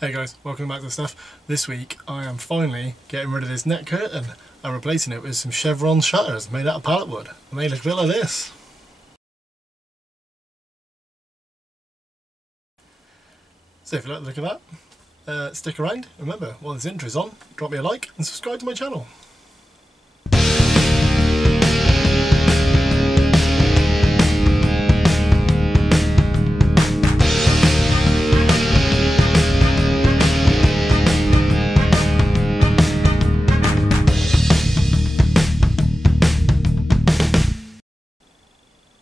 Hey guys, welcome back to the stuff. This week I am finally getting rid of this net curtain and replacing it with some Chevron shutters made out of pallet wood. And they look a bit like this. So if you like the look of that, stick around. Remember, while this intro is on, drop me a like and subscribe to my channel.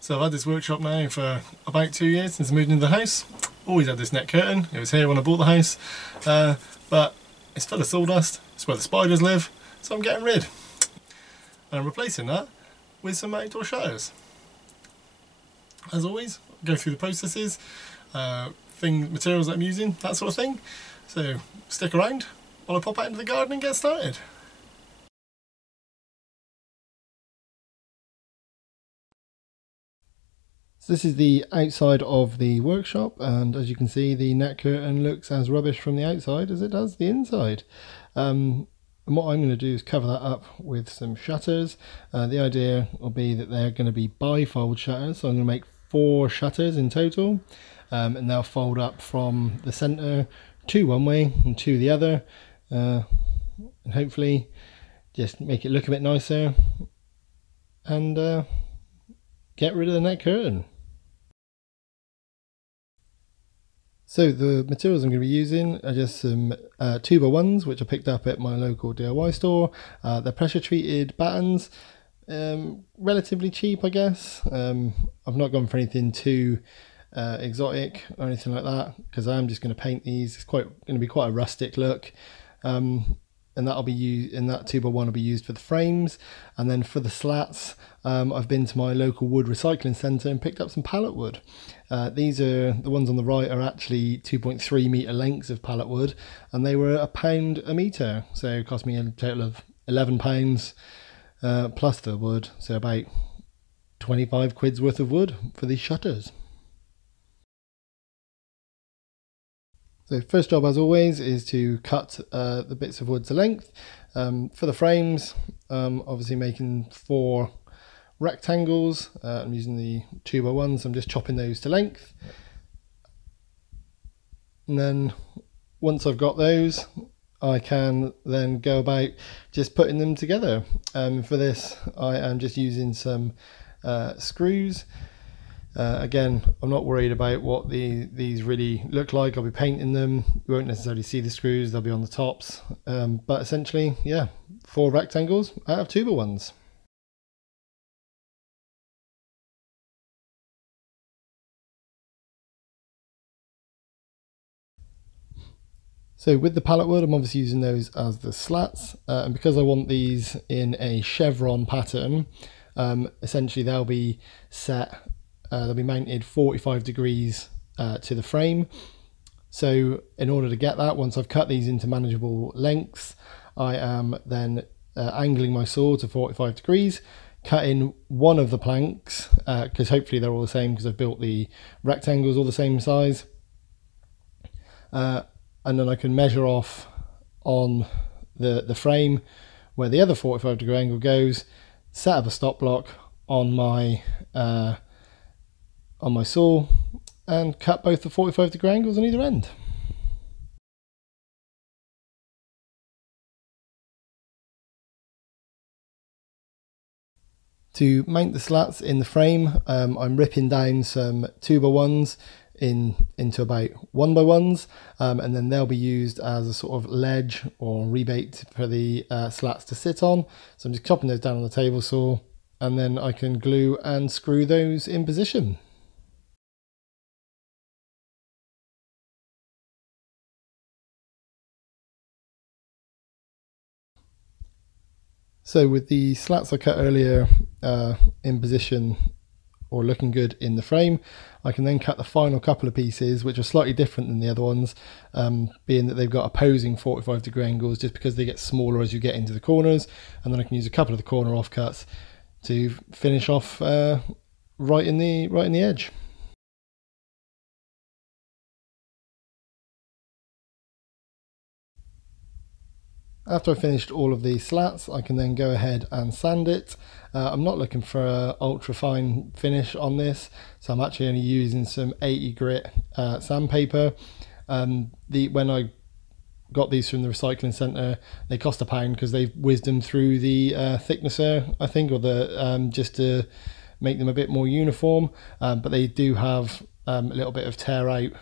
So I've had this workshop now for about 2 years since I moved into the house. Always had this net curtain. It was here when I bought the house, but it's full of sawdust. It's where the spiders live, so I'm getting rid. And I'm replacing that with some outdoor shutters. As always, go through the processes, materials that I'm using, that sort of thing. So stick around while I pop out into the garden and get started. This is the outside of the workshop, and as you can see, the net curtain looks as rubbish from the outside as it does the inside. And what I'm going to do is cover that up with some shutters. The idea will be that they're going to be bifold shutters, so I'm going to make 4 shutters in total, and they'll fold up from the centre to one way and to the other, and hopefully just make it look a bit nicer and get rid of the net curtain. So the materials I'm going to be using are just some 2x1s, which I picked up at my local DIY store. They're pressure treated battens, relatively cheap I guess. I've not gone for anything too exotic or anything like that, because I'm just going to paint these. It's going to be quite a rustic look. And that'll be used, and that 2x1 will be used for the frames. And then for the slats, I've been to my local wood recycling centre and picked up some pallet wood. These are the ones on the right are actually 2.3 metre lengths of pallet wood, and they were £1 a metre, so it cost me a total of £11 plus the wood, so about 25 quid's worth of wood for these shutters. So first job, as always, is to cut the bits of wood to length. For the frames, obviously making 4 rectangles. I'm using the 2x1s, I'm just chopping those to length. And then once I've got those, I can then go about just putting them together. For this, I am just using some screws. Again, I'm not worried about what these really look like. I'll be painting them. You won't necessarily see the screws, they'll be on the tops. But essentially, yeah, 4 rectangles out of 2x1s. So with the pallet wood, I'm obviously using those as the slats. And because I want these in a chevron pattern, essentially they'll be set they'll be mounted 45 degrees to the frame. So in order to get that, once I've cut these into manageable lengths, I am then angling my saw to 45 degrees, cutting one of the planks, because hopefully they're all the same, because I've built the rectangles all the same size. And then I can measure off on the frame where the other 45 degree angle goes, set up a stop block on my saw, and cut both the 45 degree angles on either end. To mount the slats in the frame, I'm ripping down some 2x1s into about 1x1s, and then they'll be used as a sort of ledge or rebate for the slats to sit on. So I'm just chopping those down on the table saw, and then I can glue and screw those in position. So with the slats I cut earlier in position or looking good in the frame, I can then cut the final couple of pieces, which are slightly different than the other ones, being that they've got opposing 45 degree angles, just because they get smaller as you get into the corners. And then I can use a couple of the corner offcuts to finish off right in the edge. After I've finished all of these slats, I can then go ahead and sand it. I'm not looking for an ultra fine finish on this, so I'm actually only using some 80 grit sandpaper. When I got these from the recycling centre, they cost £1 because they've whizzed them through the thicknesser, I think, or the just to make them a bit more uniform. But they do have a little bit of tear out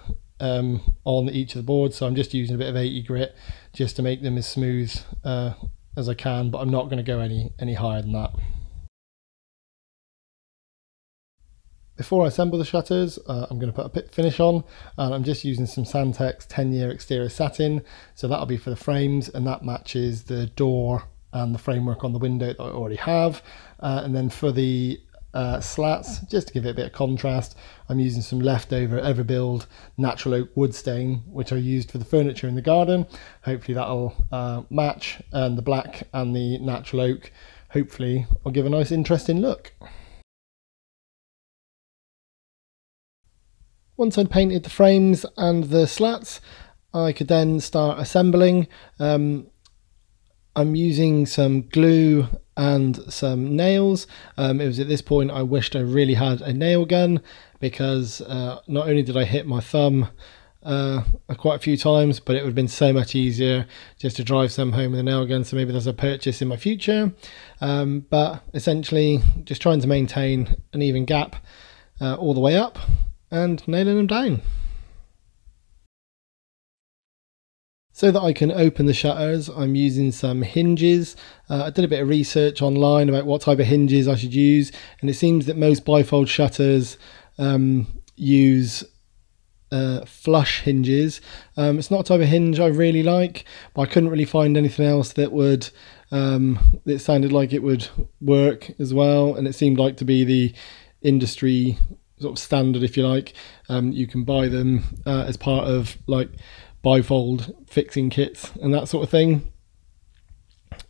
on each of the boards, so I'm just using a bit of 80 grit just to make them as smooth as I can, but I'm not going to go any higher than that. Before I assemble the shutters, I'm going to put a pit finish on, and I'm just using some Santex 10-year exterior satin, so that'll be for the frames, and that matches the door and the framework on the window that I already have. And then for the slats, just to give it a bit of contrast, I'm using some leftover Everbuild natural oak wood stain, which I used for the furniture in the garden. Hopefully that'll match, and the black and the natural oak hopefully will give a nice interesting look. Once I'd painted the frames and the slats, I could then start assembling. I'm using some glue and some nails. It was at this point I wished I really had a nail gun, because not only did I hit my thumb quite a few times, but it would have been so much easier just to drive some home with a nail gun, so maybe there's a purchase in my future. But essentially just trying to maintain an even gap all the way up and nailing them down. So that I can open the shutters, I'm using some hinges. I did a bit of research online about what type of hinges I should use, and it seems that most bifold shutters use flush hinges. It's not a type of hinge I really like, but I couldn't really find anything else that would that sounded like it would work as well, and it seemed like to be the industry sort of standard, if you like. You can buy them as part of like bifold fixing kits and that sort of thing.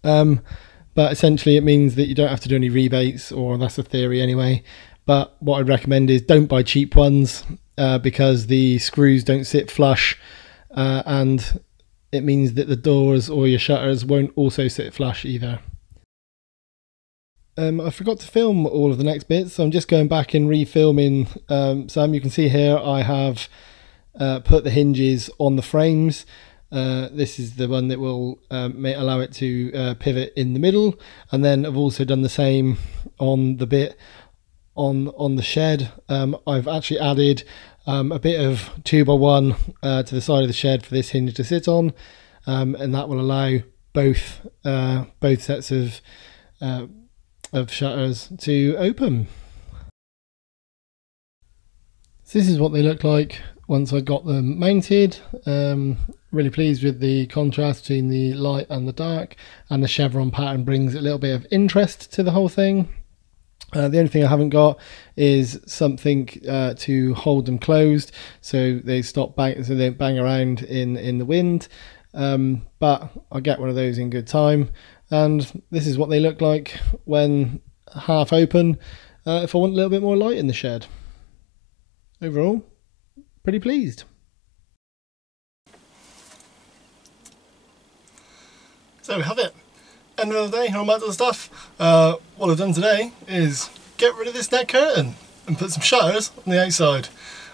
But essentially it means that you don't have to do any rebates, or that's the theory anyway. But what I'd recommend is don't buy cheap ones, because the screws don't sit flush, and it means that the doors or your shutters won't also sit flush either. I forgot to film all of the next bits, so I'm just going back and refilming some. You can see here I have put the hinges on the frames. This is the one that will allow it to pivot in the middle, and then I've also done the same on the bit on the shed. I've actually added a bit of 2x1 to the side of the shed for this hinge to sit on, and that will allow both sets of shutters to open. So this is what they look like once I got them mounted. Really pleased with the contrast between the light and the dark, and the chevron pattern brings a little bit of interest to the whole thing. The only thing I haven't got is something to hold them closed so they stop bang, so they don't bang around in the wind. But I'll get one of those in good time. And this is what they look like when half open, if I want a little bit more light in the shed. Overall, pretty pleased. So we have it. End of the day, all my other stuff. What I've done today is get rid of this net curtain and put some shutters on the outside.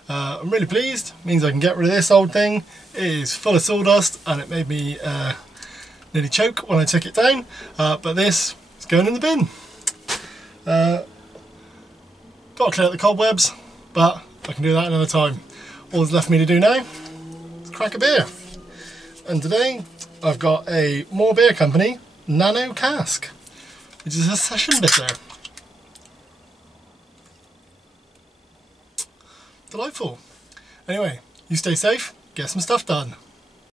I'm really pleased. It means I can get rid of this old thing. It is full of sawdust and it made me nearly choke when I took it down, but this is going in the bin. Got to clear out the cobwebs, but I can do that another time. All that's left for me to do now is crack a beer. And today I've got a More Beer Company Nano Cask, which is a session bitter. Delightful. Anyway, you stay safe, get some stuff done.